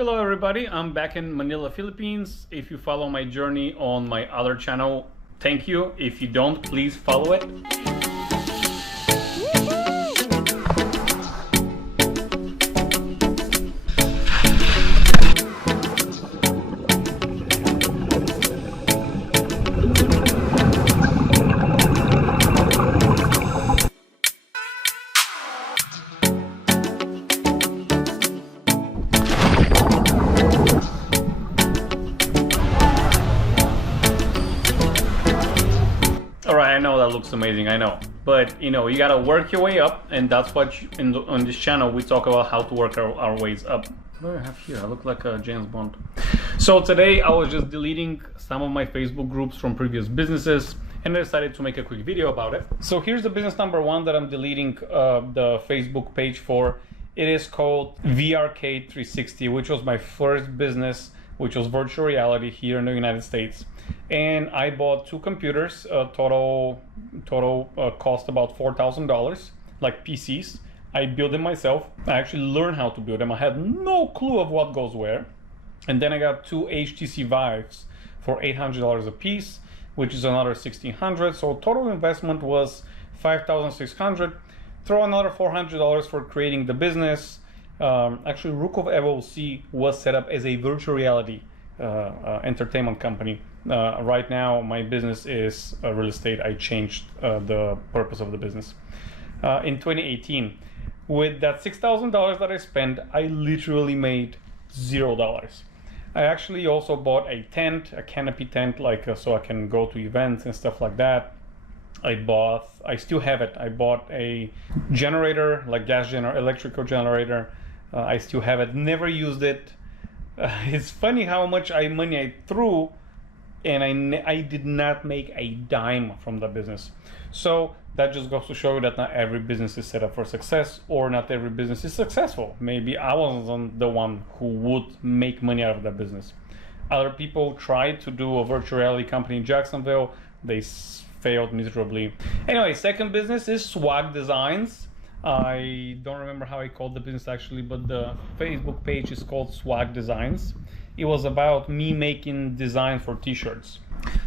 Hello everybody, I'm back in Manila, Philippines. If you follow my journey on my other channel, thank you. If you don't, please follow it. All right, I know that looks amazing, I know. But you gotta work your way up, and that's what on this channel we talk about how to work our ways up. What do I have here? I look like a James Bond. So today I was just deleting some of my Facebook groups from previous businesses, and I decided to make a quick video about it. So here's the business number one that I'm deleting the Facebook page for. It is called VRK 360, which was my first business, which was virtual reality here in the United States. And I bought two computers, total cost about $4,000, like PCs. I built them myself. I actually learned how to build them. I had no clue of what goes where. And then I got two HTC Vives for $800 a piece, which is another $1,600. So total investment was $5,600. Throw another $400 for creating the business. Actually, Rukov LLC was set up as a virtual reality entertainment company. Right now, my business is real estate. I changed the purpose of the business in 2018. With that $6,000 that I spent, I literally made $0. I actually also bought a tent, a canopy tent, like so I can go to events and stuff like that. I still have it. I bought a generator, like electrical generator. I still have it. Never used it. It's funny how much money I threw, and I did not make a dime from the business. So that just goes to show you that not every business is set up for success, or not every business is successful. Maybe I wasn't the one who would make money out of that business. Other people tried to do a virtual reality company in Jacksonville. They failed miserably. Anyway, second business is Swag Designs. I don't remember how I called the business actually, but the Facebook page is called Swag Designs. It was about me making designs for t-shirts.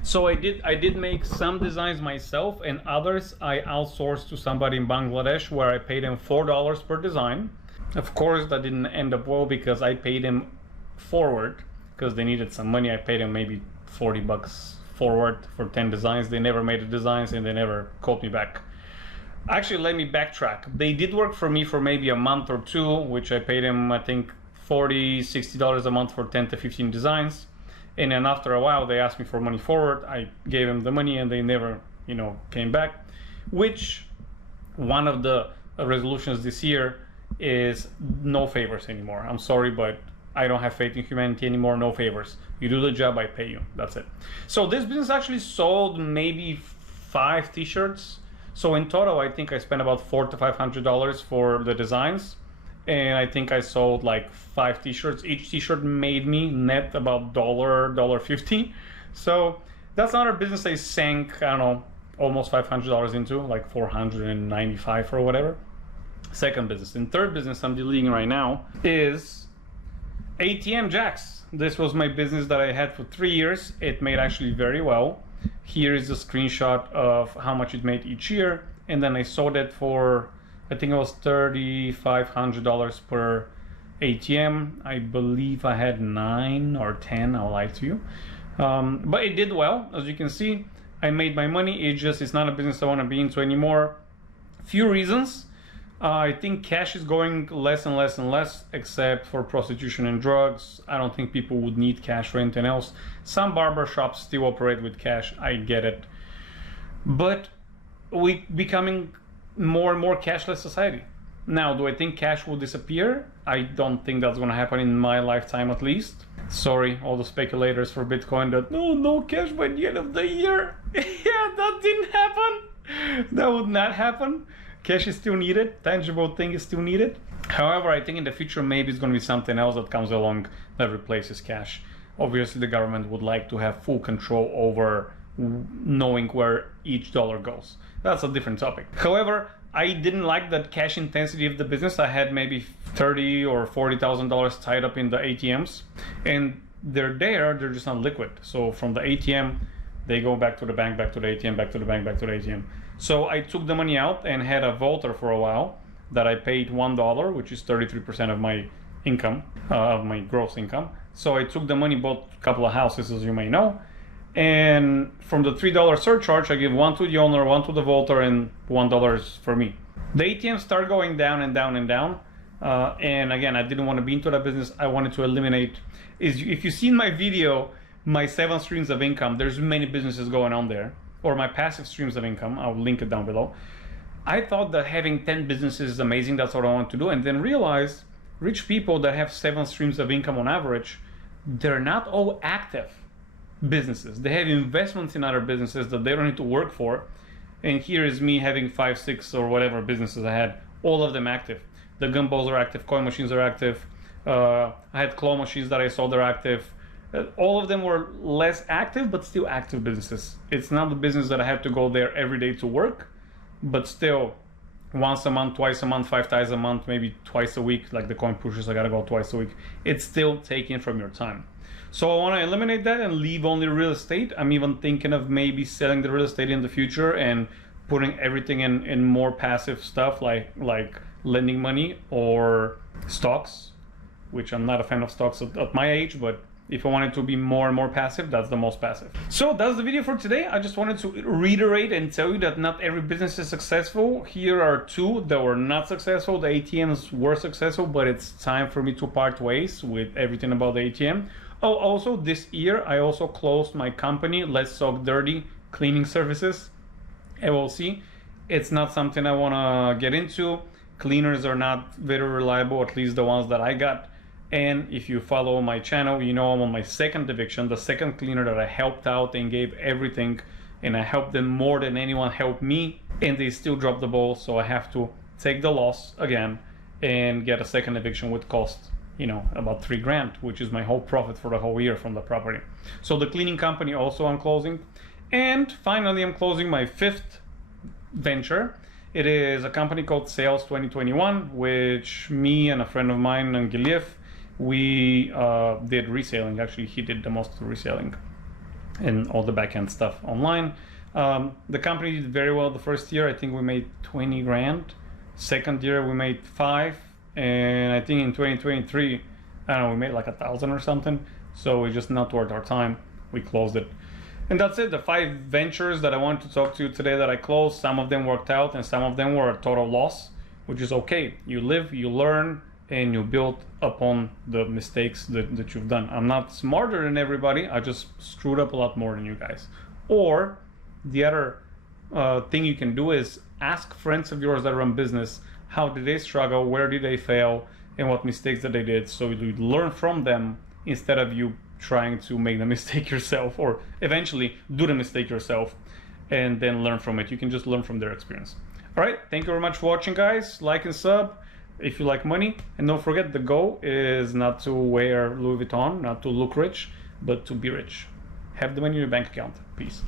So I did make some designs myself, and others I outsourced to somebody in Bangladesh, where I paid them $4 per design. Of course, that didn't end up well because I paid them forward because they needed some money. I paid them maybe $40 forward for 10 designs. They never made the designs, and they never called me back. Actually, let me backtrack. They did work for me for maybe a month or two, which I paid them, I think, $40, $60 a month for 10 to 15 designs. And then after a while, they asked me for money forward. I gave them the money, and they never, came back. Which, one of the resolutions this year is no favors anymore. I'm sorry, but I don't have faith in humanity anymore. No favors. You do the job, I pay you. That's it. So this business actually sold maybe 5 t-shirts. So in total, I think I spent about $400 to $500 for the designs, and I think I sold like 5 t-shirts. Each t-shirt made me net about $1.50. So that's another business I sank, I don't know, almost $500 into, like $495 or whatever. Second business. And third business I'm deleting right now is ATM Jacks. This was my business that I had for 3 years. It made actually very well. Here is a screenshot of how much it made each year, and then I sold it for, I think it was $3,500 per ATM. I believe I had 9 or 10. I'll lie to you, but it did well. As you can see, I made my money. It's not a business I want to be into anymore. Few reasons. I think cash is going less and less and less, except for prostitution and drugs. I don't think people would need cash for anything else. Some barber shops still operate with cash, I get it. But we becoming more and more cashless society. Now, do I think cash will disappear? I don't think that's gonna happen in my lifetime at least. Sorry, all the speculators for Bitcoin that, no cash by the end of the year. Yeah, that didn't happen. That would not happen. Cash is still needed, tangible thing is still needed. However, I think in the future maybe it's going to be something else that comes along that replaces cash. Obviously, the government would like to have full control over knowing where each dollar goes. That's a different topic. However, I didn't like the cash intensity of the business. I had maybe $30,000 or $40,000 tied up in the ATMs, and they're just not liquid. So from the ATM, they go back to the bank, back to the ATM, back to the bank, back to the ATM. So I took the money out and had a vaulter for a while that I paid $1, which is 33% of my income, of my gross income. So I took the money, bought a couple of houses, as you may know, and from the $3 surcharge, I give $1 to the owner, $1 to the vaulter, and $1 is for me. The ATMs start going down and down and down. And again, I didn't want to be into that business. I wanted to eliminate. If you've seen my video, my 7 streams of income, there's many businesses going on there, or my passive streams of income. I'll link it down below. I thought that having 10 businesses is amazing. That's what I want to do. And then realized rich people that have 7 streams of income on average, they're not all active businesses. They have investments in other businesses that they don't need to work for. And here is me having 5, 6 or whatever businesses I had, all of them active. The gumballs are active, coin machines are active. I had claw machines that I sold, they're active. All of them were less active, but still active businesses. It's not the business that I have to go there every day to work, but still once a month, twice a month, 5 times a month, maybe twice a week, like the coin pushers, I gotta go twice a week. It's still taking from your time. So I want to eliminate that and leave only real estate. I'm even thinking of maybe selling the real estate in the future and putting everything in more passive stuff like lending money or stocks, which I'm not a fan of stocks at my age, but if I wanted to be more and more passive, that's the most passive. So that's the video for today. I just wanted to reiterate and tell you that not every business is successful. Here are 2 that were not successful. The ATMs were successful, but it's time for me to part ways with everything about the ATM. Oh, also this year, I also closed my company, Let's Talk Dirty Cleaning Services, LLC. It's not something I want to get into. Cleaners are not very reliable, at least the ones that I got. And if you follow my channel, you know I'm on my 2nd eviction, the 2nd cleaner that I helped out and gave everything, and I helped them more than anyone helped me, and they still dropped the ball. So I have to take the loss again and get a 2nd eviction with cost, you know, about $3,000, which is my whole profit for the whole year from the property. So the cleaning company also I'm closing. And finally, I'm closing my 5th venture. It is a company called Sales 2021, which me and a friend of mine, Angiliev, we did reselling. Actually, he did the most reselling and all the back-end stuff online. The company did very well the first year. I think we made $20,000. Second year we made 5, and I think in 2023, I don't know, we made like 1,000 or something. So it's just not worth our time. We closed it. And that's it, the 5 ventures that I wanted to talk to you today that I closed. Some of them worked out and some of them were a total loss, which is okay. You live, you learn, and you build upon the mistakes that you've done. I'm not smarter than everybody, I just screwed up a lot more than you guys. Or the other thing you can do is ask friends of yours that run business, how did they struggle, where did they fail, and what mistakes that they did, so you learn from them instead of you trying to make the mistake yourself, or eventually do the mistake yourself and then learn from it. You can just learn from their experience. All right, thank you very much for watching, guys. Like and sub if you like money, and don't forget the goal is not to wear Louis Vuitton, not to look rich, but to be rich. Have the money in your bank account. Peace.